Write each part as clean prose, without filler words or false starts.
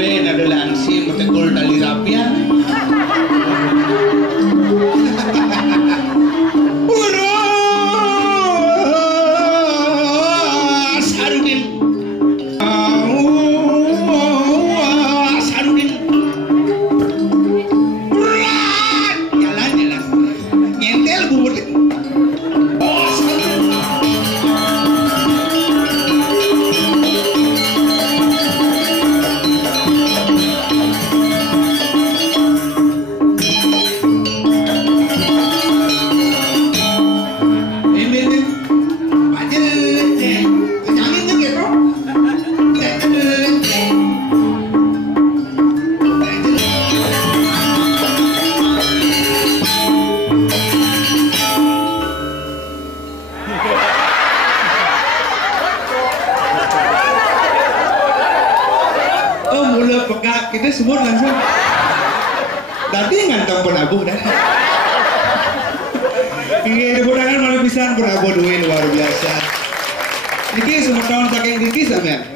tumben adalah ansi metekul tali rapian. Kita semua langsung tadi ngantong penabuh dah. Ini budangan malah pisan penabuh duit luar biasa. Niki semua tahun saking niki sampean.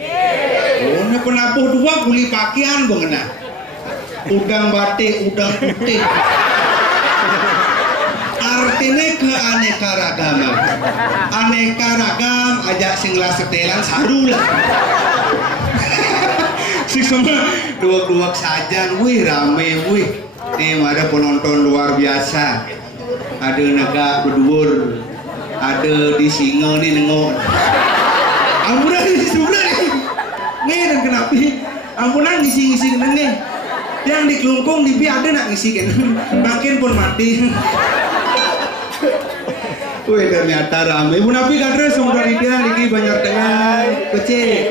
Oh, na penabuh dua beli pakaian bengena. Udang batik, udang putih. Artinya keanekaragaman. Aneka ragam ajak singlah setelan sarulah. Si semua dua-dua saja, wih rame, wih. Nih ada penonton luar biasa. Ada naga berdur, ada di singa nih nengok. Ampunan di sebelah nih. Nih dan kenapa? Ampunan ngisi-ngisi nih. Yang di kelungkung di ada nak ngisi kan? Makin pun mati. Wih ternyata rame. Munafi kadre semua dia lagi banyak dengan kecil.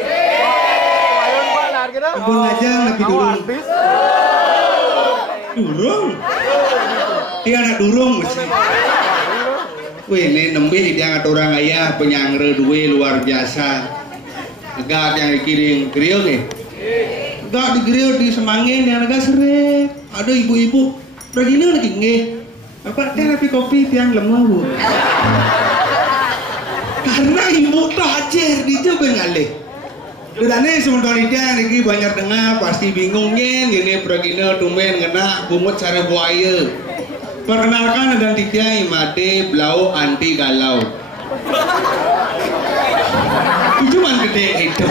Ampun aja lebih durung. Durung? Dia anak durung mesti. Wih ini nembe dia ngat orang ayah penyangre duwe luar biasa. Negak yang dikirim grill nih. Negak di grill di Semangin yang negak seret. Ada ibu-ibu. Begini lagi nge. Apa teh tapi kopi tiang lemah bu. Karena ibu tak ajar di coba ngalih. Dudane sementara dia lagi banyak dengar pasti bingungin gini pergina tumben kena bumut cara buaya. Perkenalkan ada tiga imade blau anti galau. Itu cuma gede itu.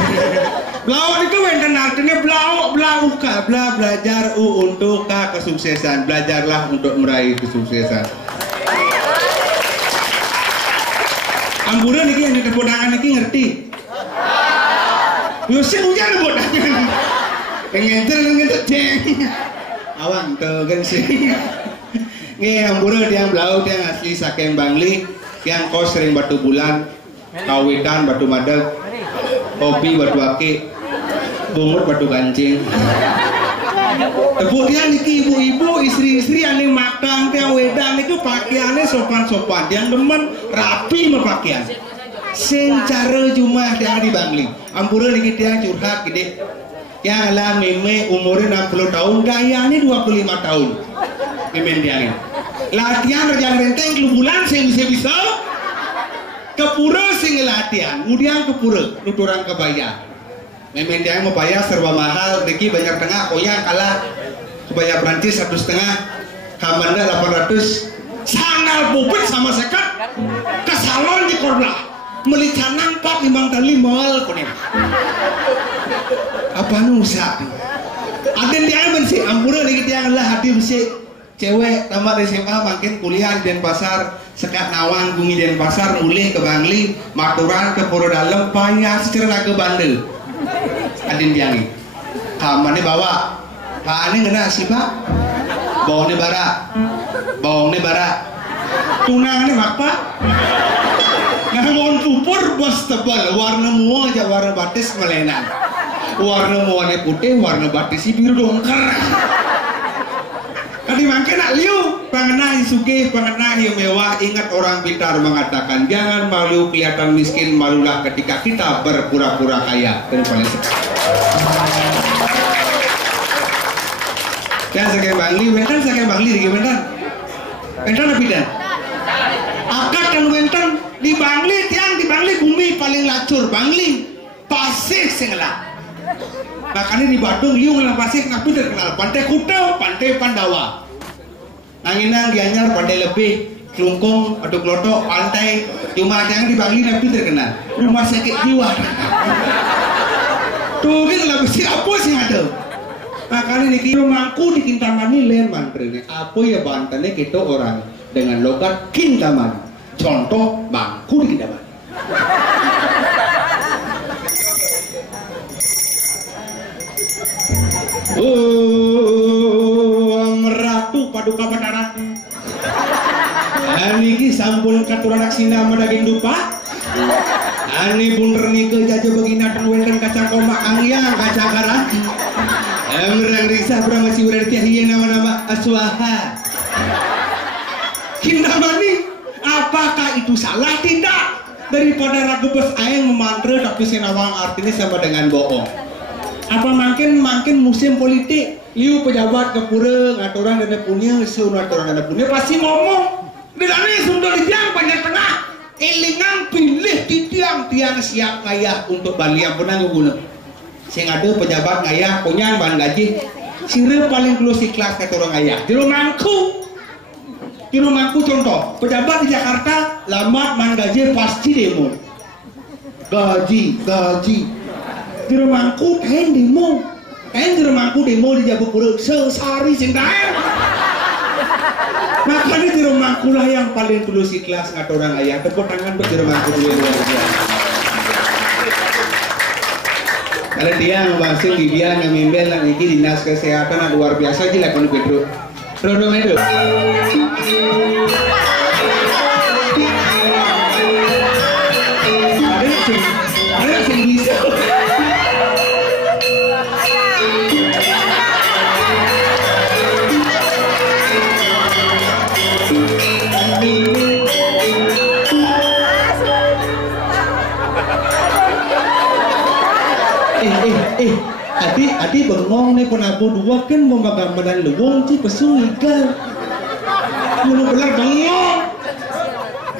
Blau itu wenten artinya blau ka belajar untuk kesuksesan. Belajarlah untuk meraih kesuksesan. Amburan ini yang keponakan ini ngerti. Yusin hujan bodohnya. Ngenter ceng. Awang tuh kan sih. Nge ambura dia belau dia asli saking Bangli, yang kos sering batu bulan, kawitan batu madag, kopi batu aki, bungut batu kancing. Tepuk dia niki ibu-ibu, istri-istri ane makan dia wedang itu pakaiannya sopan-sopan, yang demen rapi mepakaian. Sing cara Jumat yang di Bangli. Ampura niki dia curhat gede. Yang lah meme umurnya 60 tahun, gayanya 25 tahun. Memen dia. Latihan rajang renteng lu bulan sing bisa kepura sing latihan, kemudian kepura nuturang kebaya. Memen dia mau bayar serba mahal, niki banyak tengah koyak kalah kebaya Prancis 1,5, kamanda 800. Sandal puput sama sekat ke salon di Korla. Melicanang 4-5 kali mal kuning. Apa nusa? Aden dia men sih ampura lagi dia lah hati mesti cewek tamat SMA makin kuliah di Denpasar, sekat nawang bumi Denpasar mulih ke Bangli, maturan ke Puro Dalem, payah secerna ke Bandel. Aden dia nih. Kamane bawa. Pak ane kena sih Pak. Bawangnya bara. Tunangannya apa? Ngamon pupur bos tebal, warna mua aja warna batis melenan. Warna muanya putih, warna batis biru dongker. Kali makin nak liu, pangenah sugih, pangenah mewah. Ingat orang pintar mengatakan, jangan malu kelihatan miskin, malulah ketika kita berpura-pura kaya. Itu paling sekali. Dan saking Bangli, wenten saking Bangli di wenten. Wenten apa dan? Akad dan wenten di Bangli, tiang di Bangli bumi paling lacur Bangli, pasir singlah. Makanya di Bandung liu ngelang pasir tapi terkenal Pantai Kuta, Pantai Pandawa. Anginang Gianyar Pantai Lebih, Kelungkung, atau Klotok, Pantai. Cuma yang di Bali tapi terkenal. Rumah sakit jiwa. Tuh kan lagu si apa sih ada? Makanya di rumahku di Kintamani lain mantrenya. Apa ya Bantennya kita orang dengan logat Kintamani. Contoh bangku di Kintamani. Ratu Paduka Batara. Niki sampun katuran aksina daging dupa. Ani bunder nike jaja begina dan wenten kacang koma angyang kacang karat. Merang risah masih berarti hiya nama-nama Aswaha. Kintamani, apakah itu salah? Tidak. Daripada ragebes aing memantra tapi senawang artinya sama dengan bohong. Apa makin musim politik liu pejabat kepura ngaturan dan punya sunaturan dan punya pasti ngomong dengan ini sudah dijang banyak tengah elingan pilih di tiang siap ngayah untuk Bali yang pernah ngeguna sing ada pejabat ngayah punya bahan gaji sire paling keluar si kelas kata orang ngayah di rumahku contoh pejabat di Jakarta lambat bahan gaji pasti demo gaji di rumahku kain demo di rumahku demo di Jabukura sehari sing daen makanya di rumahku lah yang paling tulus ikhlas ngat orang ayah tepuk tangan buat di rumahku dulu luar biasa kalau dia ngebahasnya di dia ngemimbel dan ini dinas kesehatan luar biasa gila kan Pedro Rono itu ada sing bisa Adi bengong nih penabu dua kan mau gambaran lewong sih pesu igal mulu belar bengong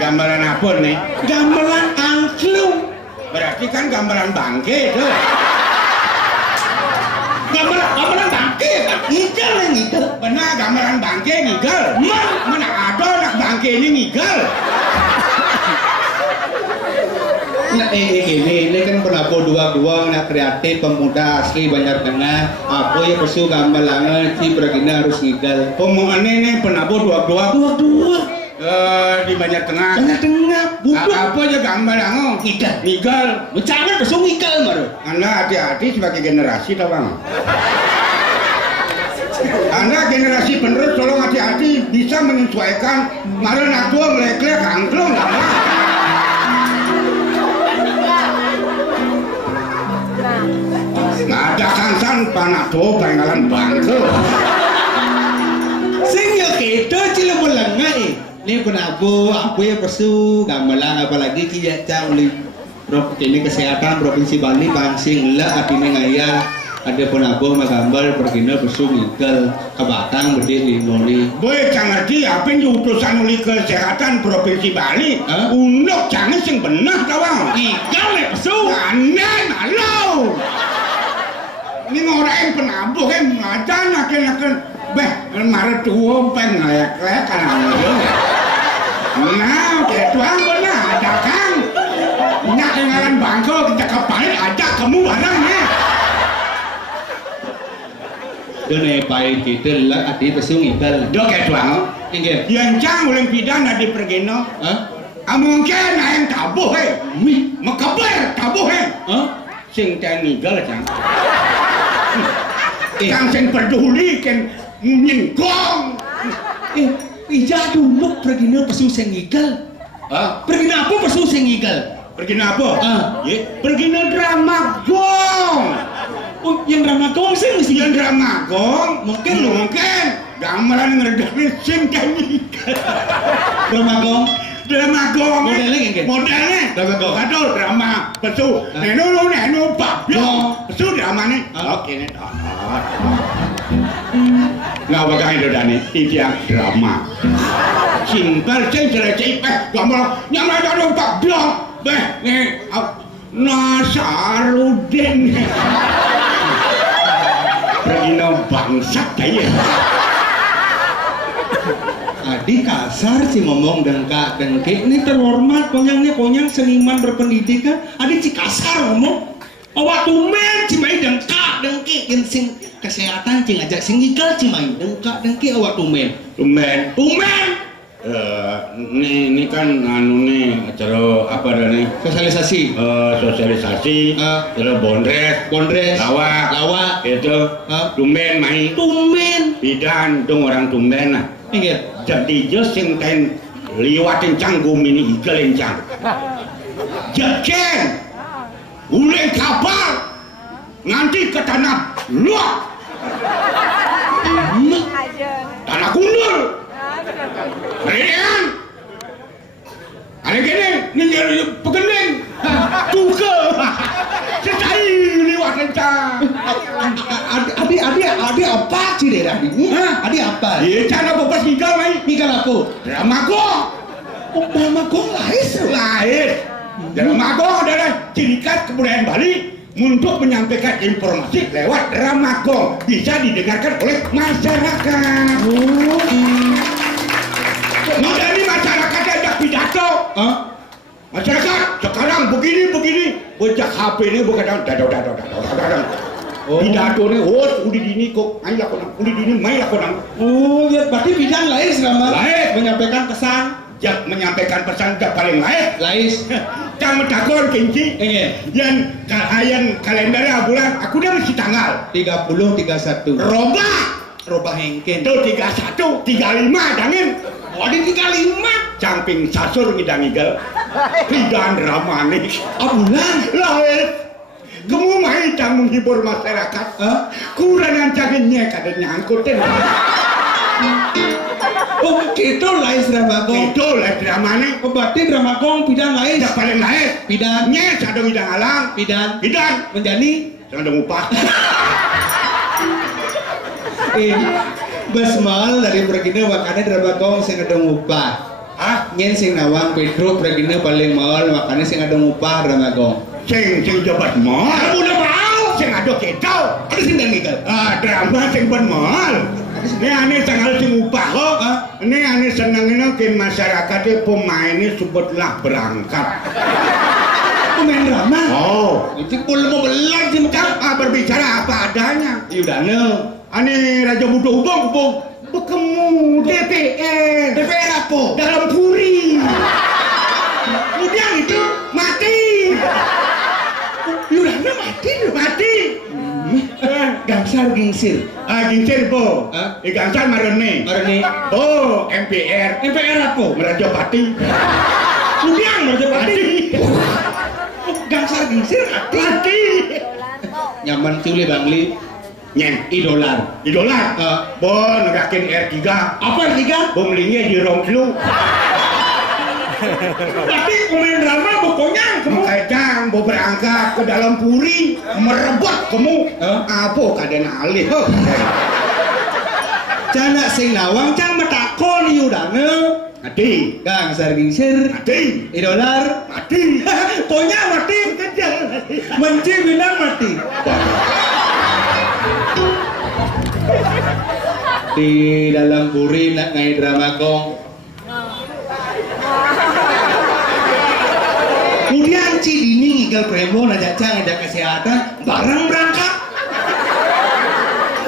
gambaran apa nih? Gambaran angklung berarti kan gambaran bangke tuh gambaran bangke ngigal nih ngigal benar gambaran bangke ngigal mana ada anak bangke ini ngigal nah ini kan penabu dua anak kreatif pemuda asli Banjar Tengah apa ya pesu gambar langan si beragina harus ngigal omongannya nih penabu dua di Banjar Tengah butuh apa aja gambar langan ngigal bercanda pesu ngigal baru anda hati-hati sebagai generasi tau bang anda generasi penerus tolong hati-hati bisa menyesuaikan malah nak tua melek-lek angklung ada kansan panak tuh penggalan bangke sing yo kita cila belengai ini penabu apa ya pesu gamelang apalagi kia cang li ini kesehatan provinsi Bali bangsing lah artinya ngaya ada penabu magambar pergina pesu ngigal kebatang berdiri limoni boy cang ngerti apa yang utusan uli kesehatan provinsi Bali undok jangan sing benar kawang ngigal ya pesu anan halo ini orang penabuh kan ngajan akan beh marah tua pengayak kan nah kayak tuang benar ada kan nyak dengaran bangko kita kepalik ajak kamu barangnya dan baik kita lah adi pesung ikan do kayak tuang yang cang ulang pidan adi pergeno mungkin yang tabuh makabar tabuh sing ten ngigal cang yang sen peduli kan nyengkong ija dulu pergina pesu sengigal pergina apa pesu sengigal pergina apa pergina drama gong yang drama gong sih mesti yang drama gong mungkin gamelan ngerdamin sing kanyigal drama gong modelnya aduh drama pesu neno bablo pesu drama nih oke nih nggak bakal itu dani tidak drama simpel sing jelecek gambar nyamar aduh bablo beh nih Nasarudin dino bangsat kaya. Adi kasar sih ngomong dengkak dengki. Ini terhormat konyang seniman berpendidikan. Adi ci kasar ngomong. Awak tumen ci main dengkak dengki. Yang sing kesehatan ci ngajak sing ngikal ci main dengkak dengki awak tumen. Tumen. Ini kan anu nih acara apa dah nih? Sosialisasi. Sosialisasi. Terus bondres. Lawak. Itu. Tumen main. Bidan dong orang tumen nah. Ingat. Jadi jos yang ten liwatin canggum ini igal encang. Jaken. Uleng kapal. Nanti ke tanah luak. Tanah gundul. Merian. Ada gini, ini pegendeng. Tuke. Secai liwat encang. Adi apa sih daerah ini? Adi apa? Iya, cara bopas minggal mai. Minggal aku. Ramagong. Oh, Ramagong lahir. Ramagong adalah ciri khas kebudayaan Bali untuk menyampaikan informasi lewat Ramagong bisa didengarkan oleh masyarakat. Ini masyarakat ada pidato. Masyarakat sekarang begini. Bocah HP ini bukan dadang. Pidato ini, udah dini kok, ayo aku nang, udah dini, main aku nang. Oh, ya berarti bidang lain selama. Lain. Menyampaikan pesan. Jak menyampaikan pesan yang paling lain. Lais. Jangan takut kenci. Yang kalendernya bulan, aku udah mesti tanggal 30, 31. Robah hengken. Itu 31, 35, jangan. Oh, di 35. Camping sasur ngidang-ngidal. Pidan ramanik. Bulan. Lain. Kamu main cang menghibur masyarakat. Kurang ancaginnya kadang nyangkutin. Oh, gitu Lais Ramagong. Itu lah dramanya. Oh, berarti Ramagong bidang Lais. Yang paling lain. Bidangnya Sadang hidang alang. Bidan. Menjani. Jangan ada upah. Besmal dari Pregina makanya Ramagong sing ada upah. Nyen sing nawang Pedro Pregina paling mal makanya sing ada upah Ramagong. Sing jabat mal. Kamu udah mau. Sing ada ketau. Ada sing dengikal. Drama sing ben mal. Ini aneh tanggal sing upah kok. Ini aneh senengnya ke masyarakatnya pemainnya sebutlah berangkat. Pemain drama. Itu pun mau belar sih berbicara apa adanya. Yudane. Aneh Raja Muda Hubung. Berkemu DPR. DPR apa? Dalam puri. Kemudian itu mati. Yudane mati. Gangsar gingsir. Gingsir po. Gangsar marene. MPR. MPR apa? Merajapati. Kemudian Merajapati. Gangsar gingsir mati. Nyaman culi Bangli. Nyen. Idolar. Bon rakin R3. Apa R3? Bonglingnya di Rongklu. Tapi pemain drama pokoknya kamu kadang mau berangkat ke dalam puri merebut kamu apa keadaan alih cana sing nawang cang metakon yudane mati gangsar gingsir mati idolar mati pokoknya mati menci bilang mati di dalam puri nak ngai Ramagong. Kemudian Cidini ngigal premo najak cang ada kesehatan barang berangkat.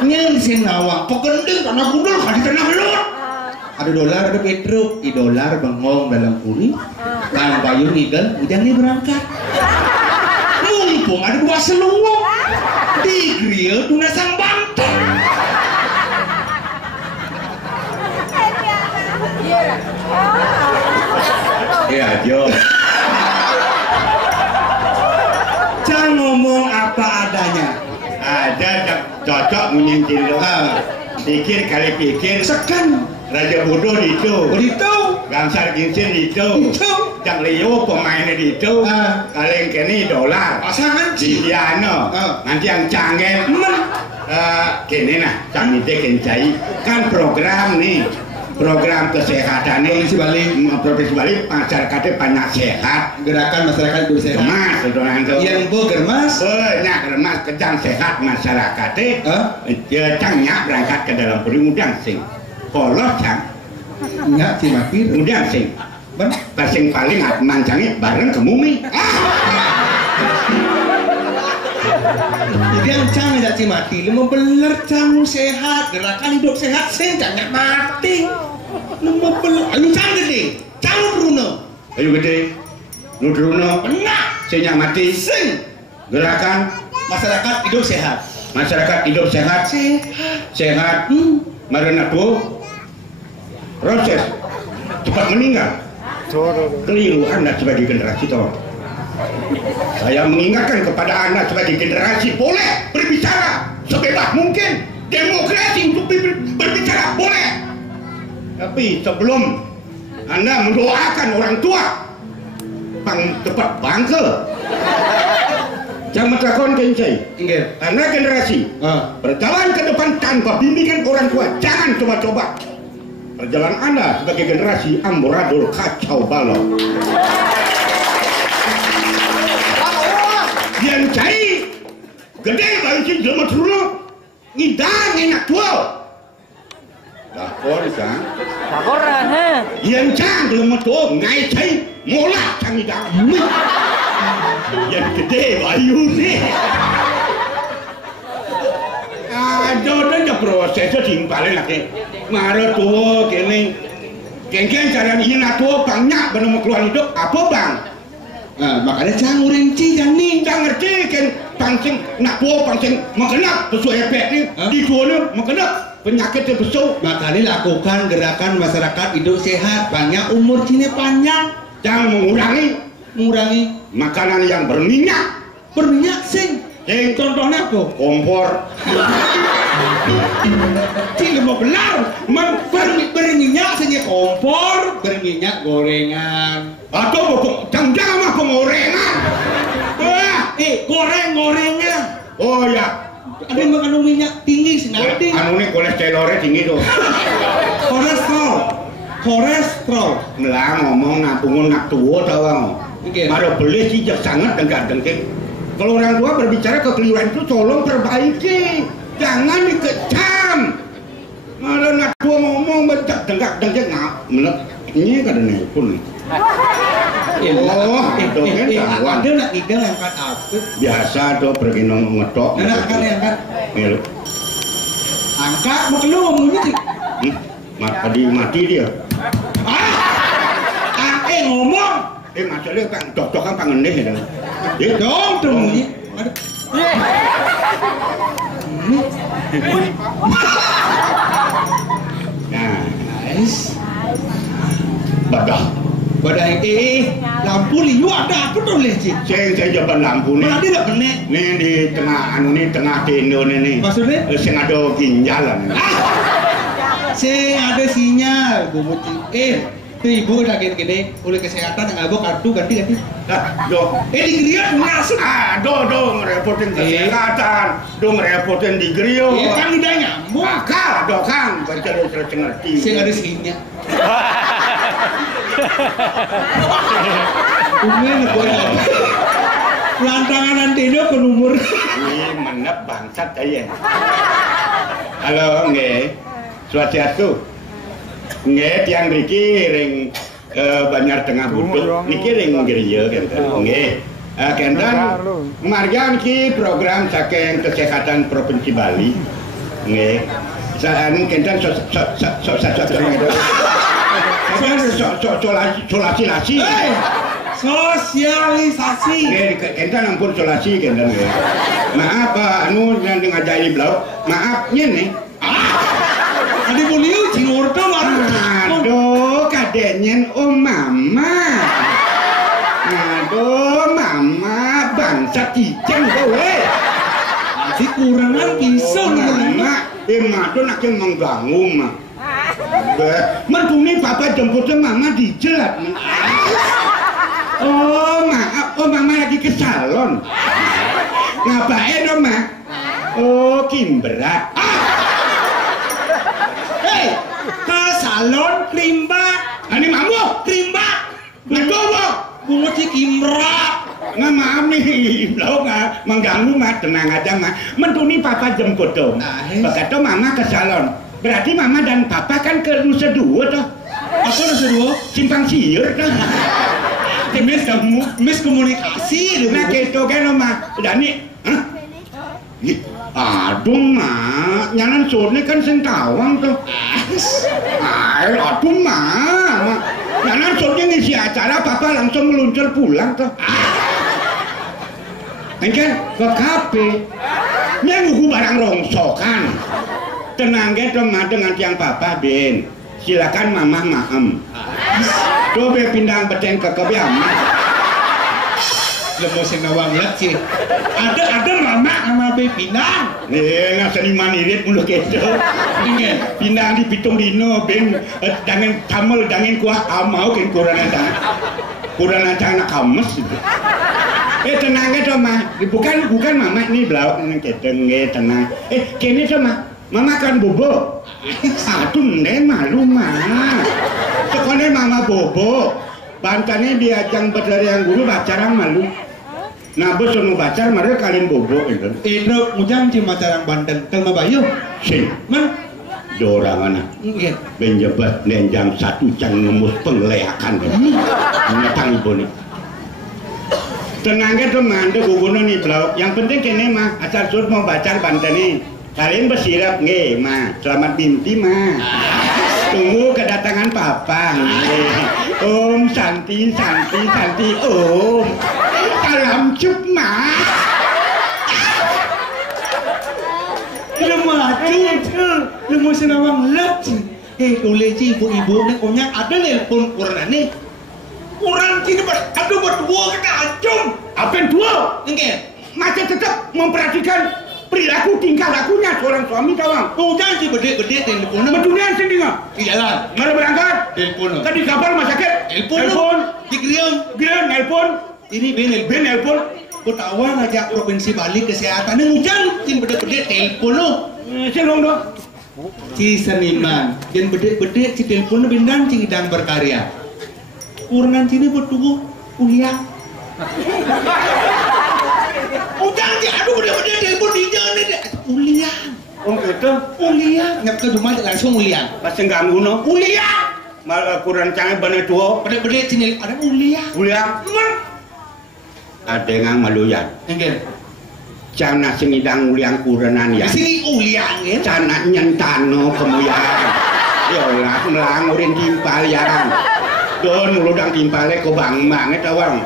Nyen sing nawang pegendeng tanah gundul kan di tanah belut. Ada dolar ada Petro, idolar bengong dalam puri. Kang Bayu ngigal hujan berangkat. Mumpung ada dua seluwung di grill tuna sang banteng. Iya Jo. Cang ngomong apa adanya. Ada cocok menyentil lo. Pikir kali pikir. Sekan. Raja Bodoh itu. Gangsar gingsir itu. Cang Leo pemainnya itu. Kalian kini dolar. Pasangan Ciliano. Nanti yang canggih. Kini nah, cang itu kencai. Kan program nih. program kesehatan Provinsi Bali. Provinsi Bali masyarakatnya banyak sehat. Gerakan masyarakat hidup sehat. Mas, saudara. Yang germas. Banyak germas kejang sehat masyarakatnya. Cangnya berangkat ke dalam perundang sing. Polos cang. Enggak Cimati. Undang sing. Ben. Sing paling mancangnya bareng ke Mumi. Yang cang tidak Cimati, lu mau beler cang sehat, gerakan hidup sehat, sing jangan mati. Lu mau beler, lu cang gede, cang Bruno. Ayo gede, lu Bruno. Benar. Sing yang mati. Sing. Gerakan Masyarakat hidup sehat. masyarakat hidup sehat. Sehat. Marana tuh proses cepat meninggal. Keliru Anda sebagai generasi tua. Saya mengingatkan kepada Anda sebagai generasi boleh berbicara sebebas mungkin. Demokrasi untuk berbicara boleh. Tapi sebelum Anda mendoakan orang tua tepat bangke. Jangan takon kencai. Anda generasi berjalan ke depan tanpa bimbingan orang tua. Jangan coba-coba. Perjalanan Anda sebagai generasi amburadul kacau balau. Yang cai gede balik si jelma dulu ngidang enak tua. Lakor kan? Lakoran he. Yang cang jelma tua ngai cai molak cang ngidang. Yang gede bayu ni. Jodoh je prosesnya timpalin lagi. Mara tua kini, kengkeng carian ina tua banyak bernama keluar hidup apa bang? Makanya jangan rinci jangan nih. Jangan ngerti kan pancing nak tua pancing mengenap sesuai efek ni di tua ni mengenap penyakit terbesar. Makanya lakukan gerakan masyarakat hidup sehat, banyak umur sini panjang. Jangan mengurangi makanan yang berminyak sing. Contohnya apa? Kompor. Tidak mau belar, berminyak saja kompor, berminyak gorengan. Atau jangan mah pengorengan. Goreng-gorengan. Oh ya. Ada yang mengandung minyak tinggi sih nanti. Anu ni kolesterolnya tinggi tuh. Kolesterol. Melang ngomong napungun nak tua tau bang. Ada beli sih sangat dengkak-dengkik. Kalau orang tua berbicara kekeliruan itu tolong perbaiki. Jangan dikecam. Malah nak tua ngomong dengkak-dengkik ngap. Ini kan ada pun. Oh, itu kan kawan. Ada nak ngidang angkat apa? Biasa tuh pergi ngetok. Nah, angkat. Ngilu. Angkat, mau keluar ngomongnya sih. Mati dia. Ngomong. Masalahnya kan dok-dokan pangendeh ya. Dong. Nah, nice. Badah lampu liu ada apa tuh leh cik? Saya jaban lampu nih. Berarti tak benek. Nih di tengah tendo nih. Maksudnya? Sing ada ginjalan. Sing ada sinyal, tuh ibu udah gede, oleh kesehatan nggak bawa kartu ganti. Digeriat masuk. Do ngerepotin kesehatan, do ngerepotin di griyo. Kan tidak nyambung. Maka do kan baca do ngerti. Sing ada sinyal. Umen Lantangan antena ke nomor. Ini menep bangsat aja. Halo, nggih. Swastiastu. Nggih, tiyang mriki ring Banjar Tengah Buduk niki ring griya kenten. Nggih. Kenten marga niki program saking kesehatan Provinsi Bali. Nggih. Saen kenten sosialisasi. Sosialisasi. Kenten ampun solasi kenten nggih. Maaf anu yang ngajari blau. Maaf nih. Adi buliu cingurto marah. Aduh, kadenyen mama. Aduh, mama bangsa kijeng kowe. Si kurangan pisau mama. Mama tuh nak mengganggu mah. Mertuni papa jemputnya mama di jelat. Oh maaf, mama lagi ke salon. Ngapain ma? Oh Kimbra. salon krimbat. Ani mamu Krimbat. ngacoba Bunga si kimrak. nggak maaf nih lo nggak mengganggu mah tenang aja mah mentuni papa jemput dong begitu mama ke salon berarti mama dan papa kan ke Nusa Dua toh Apa Nusa Dua? simpang siur toh Miskomunikasi. nah gitu kan mah Dani aduh mah nyalan sore kan sing tawang tuh aduh mah nyalan sore ngisi acara papa langsung meluncur pulang tuh kan ke kafe nya nunggu barang rongsokan tenang gitu mah dengan tiang papa Ben silakan mama maem coba pindah beteng ke kebiama Lemo sing nawang liat sih. Ada mama sama be pinang. nggak seniman irit mulu gitu pindah di pitung dino Ben dangen kamel dangen kuah amau kan kurang aja anak kames gitu tenang gitu mah bukan mama ini belau ini keteng tenang kini tuh mah mama kan bobo aduh nih malu mah sekolah mama bobo bantannya diajang berdari yang guru bacaran malu nah bos mau bacar mereka kalian bobo itu Indro mujang cimacarang Banten Telma Bayu. sih Man. dorang anak Nggih. benjebat nenjang satu cang ngemus pengleakan mengatang ibu nih tenangnya tuh manda guguno nih blau yang penting kene mah asal sur mau bacar Banten nih kalian bersirap nge mah selamat mimpi mah tunggu kedatangan papa om santi om salam cup mah Lemo sing nawang liat sih. Oleh ci ibu-ibu nih konyak ada telepon kurang nih. Kurang sini aduh berdua kita acung. apa yang dua Nggih. masih tetap memperhatikan perilaku tingkah lakunya seorang suami kawan Mujang sih gede-gede teleponnya. Medunian sendiri nggak? Di jalan. Mana berangkat? Telepon. Kan di kapal rumah sakit? Telepon. Di Griam. Gian, nelpon. Ini Ben nelpon. Ketawa ngajak provinsi Bali kesehatan mujang sing bede-bede telepon lo. Silong dong. Si seniman, yang bede-bede si telepon bindang si idang berkarya. Kurangan sini berdua kuliah. Mujang si aduh bede-bede telepon di jalan kuliah. Oh gitu. Kuliah. Ngap ke rumah langsung kuliah. Pas ganggu no. Kuliah. Mal kurang canggih bener tua. Bede-bede sini ada kuliah. Kuliah. Ada yang maluyan. Enggak. Cana singidang uliang kuranan ya. Sini kuliah ya. Cana nyentano kemuyan. Yolah melang urin timpal ya. Don uludang timpale ko bang banget awang.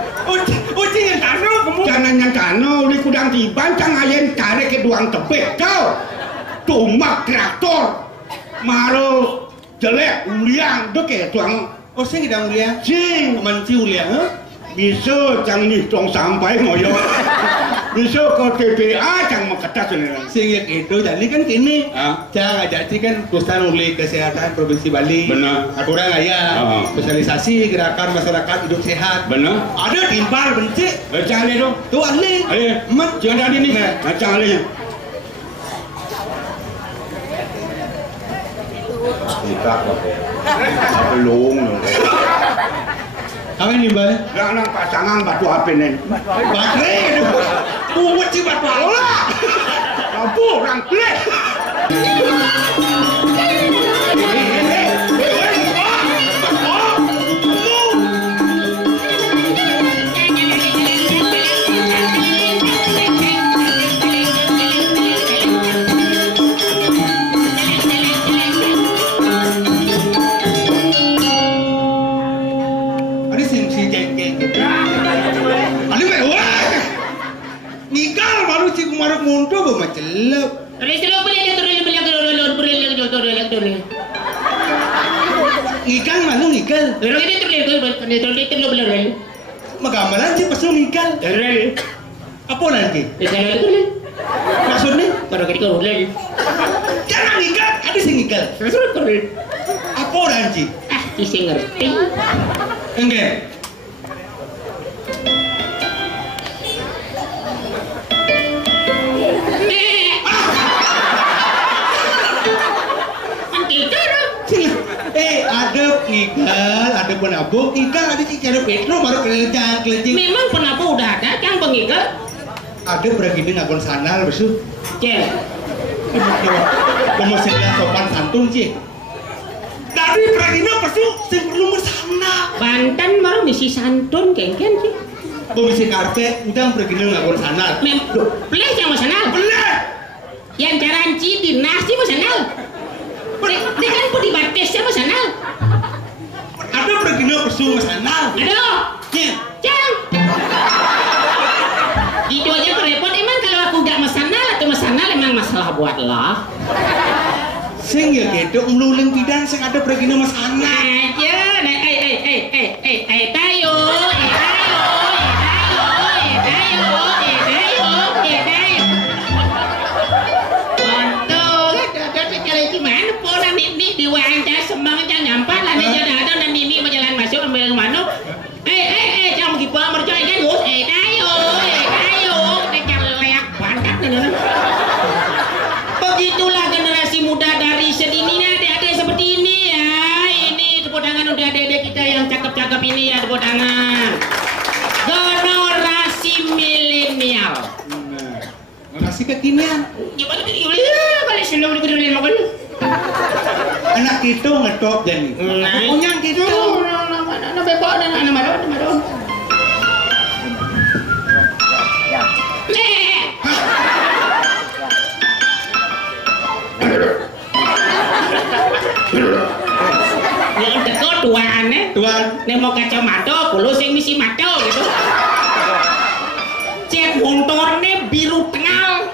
Uci nyentano kamu. Cana nyentano uli kudang tiban cang ayen tarik ke duang tebet kau. Tumak traktor. Maro jelek uliang doke tuang. Oh sing idang kuliah. Sing Manci kuliah, ha? bisa cang tong sampai ngoyo. Bisa ke TPA cang mengetas ini. Sing yang itu jadi kan kini. Jangan jadi kan perusahaan uli kesehatan provinsi Bali. Benar. Kurang ya. Sosialisasi gerakan masyarakat hidup sehat. Benar. Ada timpal benci. Baca ali tu. Tuh ahli. Ali. Mat Jangan ada ni. Baca ali. Kita belum. apa ini bal? Jangan pasangan batu apa ni? Baterai. Buat si bapak. Apa orang plek? Maruk mundo ba macelap. Ikan malu ikal. Magamalan sih pas ikal. Apa nanti? Maksudnya? Jangan ikal, ada sing ikal. Apa nanti? Enggak. Igal ada penabuh, igal ada cara Petro baru kelecing. Memang penabuh udah ada, yang pengikat. Ada beragini ngakon sanal besu. Cek. Pemesinnya sopan santun sih. Dari beragini besu, sing perlu mesana. Banten baru misi santun kengken sih. Pemisi karpet, udang beragini ngakon sanal. Boleh yang masanal. Boleh. Yang caranci dinasti masanal. Dengan pudi batesnya masanal. Ada beragini besu mesana. Aduh. Cang. Itu aja repot. Emang kalau aku gak masanal atau masanal emang masalah buat lo. Sing ya gitu, meluling bidan sing ada beragini mesana. Aja, tayo. Diwawancara semang aja nyampat lah nih jalan ada dan ini berjalan masuk ambil kemana? Jangan begitu mercai kan Gus? Tayo, dengan leak banget dengan. Begitulah generasi muda dari sedininya adik-adik seperti ini ya. Ini tepuk tangan untuk adik-adik kita yang cakep-cakep ini ya, tepuk tangan. Generasi milenial. Generasi kekinian. Gimana kalau sebelum dikudurin makan? Anak itu ngedok dan Punya gitu. Nah, bebok dan anak marah. Yang teko tuan mau kacamata, kulo sing misi mata gitu. Cet motornya biru tengal.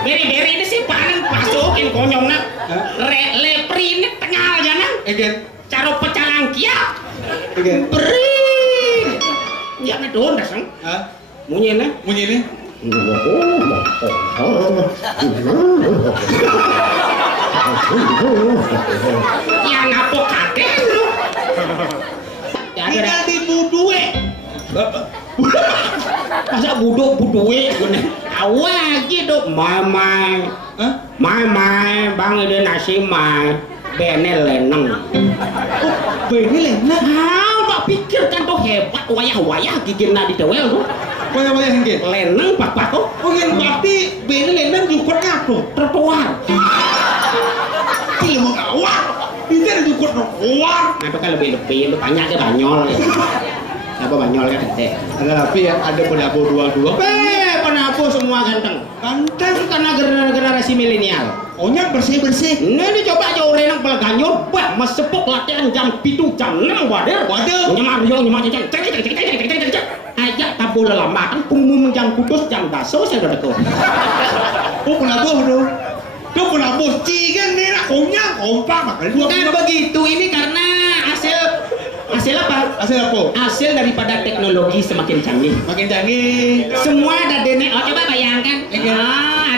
Beri ini sih paling masukin konyolnya. Lepri ini tengal jangan. Cara pecalang kia. Beri. Ya nih doon dasang. Munyi nih. Ya ngapok kakek lu. Tinggal di budue. Masa budue awal gitu mai bang ide nasi mai bene leneng. Bene leneng. Pak pikir kan tuh hebat wayah gigin nadi dewel tuh. Wayah hingga Leneng pak tuh. Oh yang berarti bene leneng juga ngaku Trotoar. Kilo mau ngawak. Itu ada juga trotoar. Nah itu kan lebih lu tanya ke Banyol. Apa Banyol kan teh? Ada tapi yang ada penabuh dua-dua. Penabuh semua ganteng. Karena generasi milenial. Ohnya bersih-bersih. Ini coba aja orang yang pelaganyur, bah mesepuk latihan jam 7 jam 6 wadah. Nyemar cek. Ajak tabu lama kan pengumum jam kudus jam baso saya udah tuh. Oh penabuh bro. Tuh penabuh cigan nih nak kompak makanya dua. Bukan begitu, ini karena hasil apa? Hasil daripada teknologi semakin canggih. Makin canggih. Semua ada dene. Oh coba bayangkan.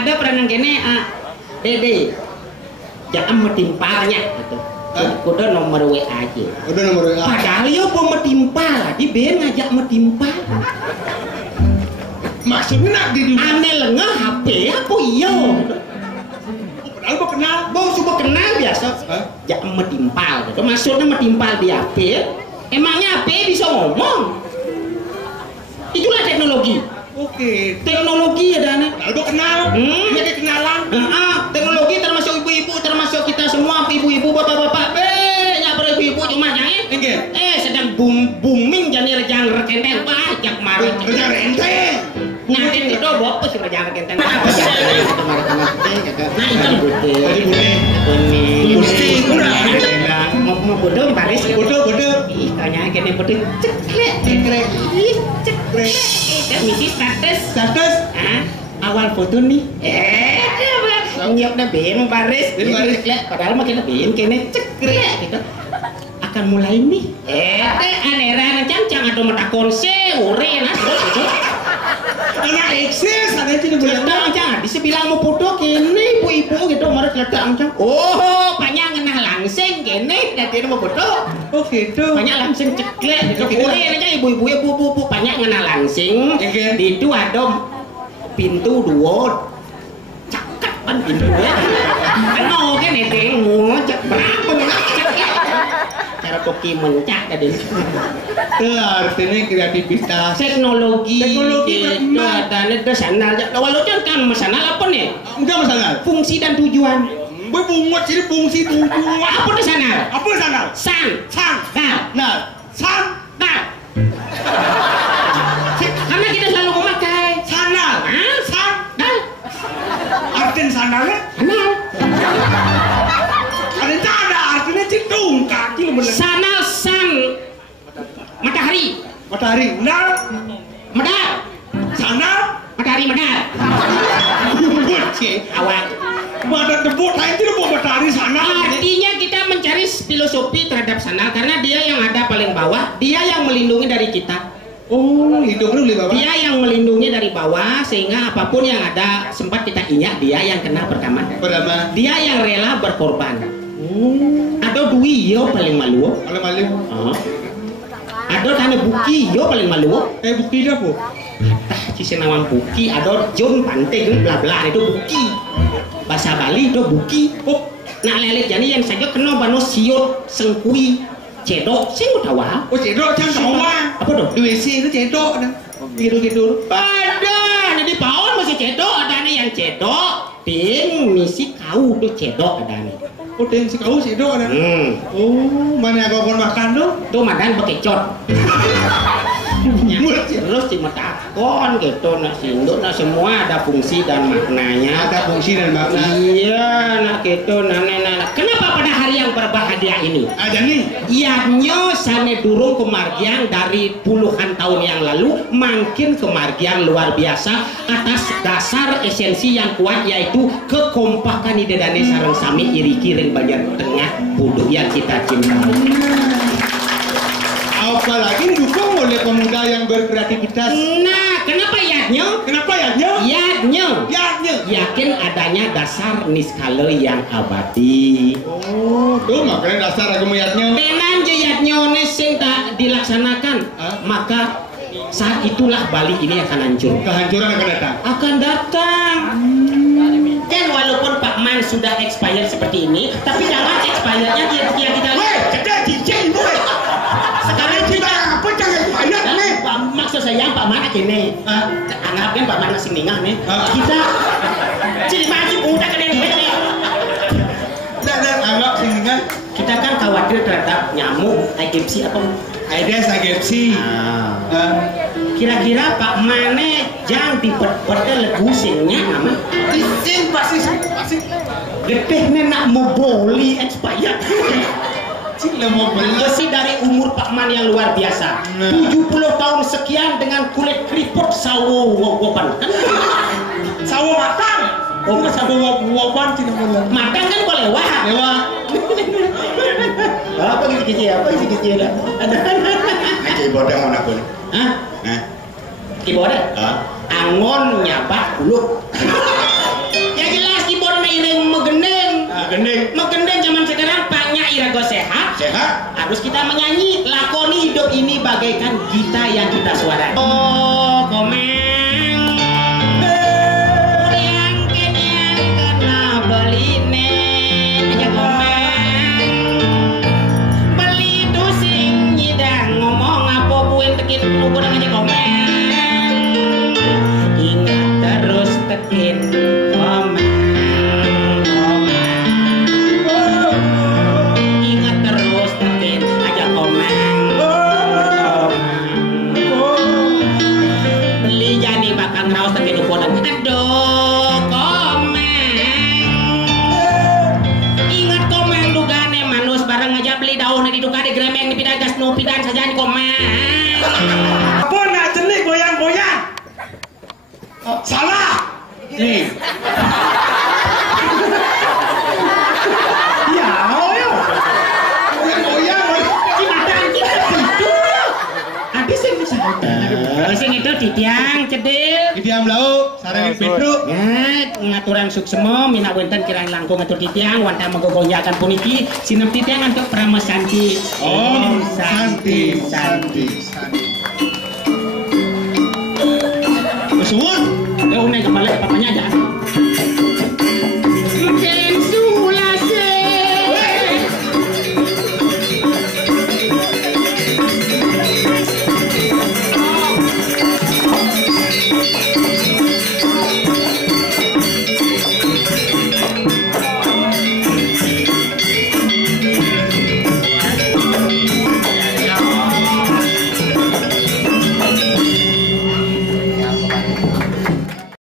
Ada peranan kene Dede. Jangan metimpalnya gitu. Kudu nomor WA aja. Udah nomor WA. Padahal yo mau metimpal, di ben ngajak metimpal. Maksudnya nak di ane lengah HP apa iya? Padahal mau kenal. Mau coba kenal biasa. Jangan metimpal gitu. Maksudnya metimpal di HP. Emangnya HP bisa ngomong? Itulah teknologi. Oke. Teknologi ada nih. Lalu kenal. Ini kayak kenalan. Teknologi termasuk ibu-ibu, termasuk kita semua ibu-ibu, bapak-bapak. Nyapa ibu-ibu cuma jangan. Sedang booming jadi rejang rekenteng banyak marut. Rejang renteng. Nanti itu bapak sih rejang rekenteng. Nah itu benih. Mau bodoh baris. Bodoh. Tanya kene bodoh cekrek. Misi status. Awal foto nih. Nyiapnya ben baris. Padahal makin ben kene cekrek gitu. Akan mulai nih. Anera cancang atau metakon ore nas gitu. Anak eksis ada itu bulan jangan disebilang mau foto kene ibu-ibu gitu marah ledak cancang. Oh, banyak ngenah langsing kene dan dia mau foto. Oh gitu. Banyak langsing ceklek gitu. Ore aja ibu-ibu banyak ngenah langsing. Di itu ada pintu dua. Cakep kan pintu ya. Ano kan itu berapa mencak ya? Cara koki mencak tadi. Artinya kreativitas. Teknologi Teknologi dan itu sanal. Walau kan masalah apa nih? Enggak masalah. Fungsi dan tujuan. Bungut sini fungsi tujuan. Apa itu sanal? Apa sana? San. San. Nah. San. Nah. Karena kita selalu memakai Sanal. Hah? San. Nah. Artinya sanalnya? Sanal. Ada tak ada artinya cidung kaki lu bener. Sanal san. Matahari. Matahari. Nal. Medar. Sanal. Matahari medar. Bungut sih. Awak. Badan debut, nah itu debut matahari sanal. Artinya kita mencari filosofi terhadap sanal karena dia yang ada paling bawah, dia yang melindungi dari kita. Oh, hidup lu di bawah. Dia yang melindungi dari bawah sehingga apapun yang ada sempat kita injak, dia yang kena pertama. Pertama. Dia yang rela berkorban. Ada dui yo paling malu. Malu-malu. Ada tanda buki yo paling malu. Bukti dia, Bu. Si senawan buki, ada John Panteng bla bla itu buki. Bahasa Bali itu buki. Oh, nak lelet jadi yang saja kena bano siot sengkui cedok sing utawa. Oh cedok jangan sama. Apa tuh? Di WC itu cedok nah. Gitu-gitu. Ada di paon masih cedok, ada nih yang cedok. Ting misi kau tuh cedok ada nih. Oh, deng si kau cedok nah. Oh, mana aku kon makan tuh? Tuh makan bekecot. Terus dimetakon gitu nak sinduk nak semua ada fungsi dan maknanya. Ada fungsi dan makna. Iya nak gitu nah. Kenapa pada hari yang berbahagia ini? Ada nih. Ianya sane durung kemargian dari puluhan tahun yang lalu makin kemargian luar biasa atas dasar esensi yang kuat yaitu kekompakan ide dane sareng sami iri kiring bagian tengah buduh yang kita cintai. Apalagi didukung oleh pemuda yang berkreativitas. Nah, kenapa yadnya? Kenapa ya? Yadnya. Yakin adanya dasar niskala yang abadi. Oh, tuh makanya dasar aku melihatnya. Tenan je yadnya sing tak dilaksanakan, maka saat itulah Bali ini akan hancur. Kehancuran akan datang. Akan datang. Kan walaupun Pak Man sudah expired seperti ini, tapi jangan expirednya dia kita lihat. Cedak dijeng bu. Sekarang kita Apa jangan expired nih? maksud saya Pak Man gini, anggapkan Pak Man masih ningah nih. Kita jadi masih muda kan ini. Dan anggap sehingga Kita kan khawatir terhadap nyamuk, Aegypti apa? Aedes aegypti. Kira-kira Pak Mane jang dipet-pete legusingnya nama? Ising pasti. Getehnya nak mau boli expired. Cila mau beli. Besi dari umur Pak Man yang luar biasa. 70 tahun sekian dengan kulit keriput sawo wopan. Sawo matang. Oh, sawo wopan tidak boleh. Matang kan boleh wah. Lewat. Apa gitu-gitu ada. Aja bodang mana pun. Hah? Nah. Keyboard? Angon nyabat dulu. Ya jelas keyboard na ireng megendeng. Megendeng zaman sekarang paknya irago sehat. Harus kita menyanyi, lakoni hidup ini bagaikan gita yang kita suarakan. Oh, komeng. Yang kena beline. Aja komeng. Beli itu sing nyidang ngomong apa buin tekin lugu aja komeng. Ingat terus tekin komeng. Ingat terus tekin aja komeng. Beli jadi bakal ngeraus tekin ukuran. Aduh komeng. Ingat komeng dugane manus bareng aja beli daun di duka di gremeng di pidan gas no pidan saja di komeng. Apa nak jenis goyang-goyang? Salah. Nih. Ya, oh. Goyang. Cimadan kita itu. Habis sing bisa. Sing itu titiang cedil. Diam lau, sarangin Pedro. Ya, ngaturan suksema mina wonten kirang langkung ngatur titiang wanta megogonyakan puniki sinem titiang untuk pramesanti. Oh, Santi. Suwun. Udah kembali papanya aja.